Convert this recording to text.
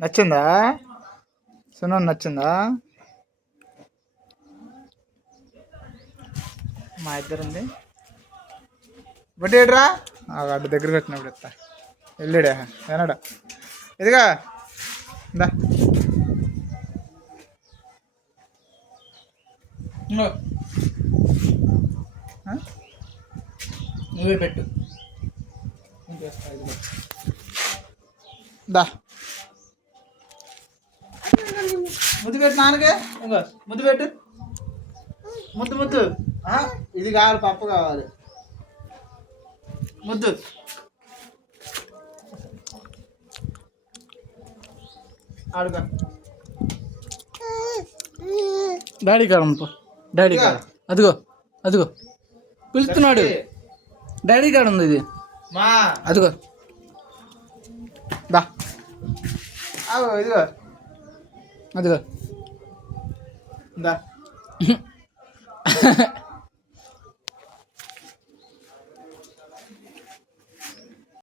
నచ్చిందా? సున్నా నచ్చిందా? మా ఇద్దరుంది బట్టేడ్రా అడ్డు దగ్గరికి వచ్చినప్పుడు ఎత్తా వెళ్ళాడా ఏనాడా ఇదిగా ఇందా నువ్వే పెట్టు దా ముద్దు పెట్టు నాన్నకే ఇంకో ముద్దు పెట్టు ముద్దు ముద్దు ఇది కావాలి పప్పు కావాలి ముద్దు ఆడుగా డాడీ కాడ పో డాడీ కాడ అదిగో అదిగో పిలుస్తున్నాడు డాడీ కాడ ఉంది ఇది మా అదిగో దా ఇదిగో అదిగో దా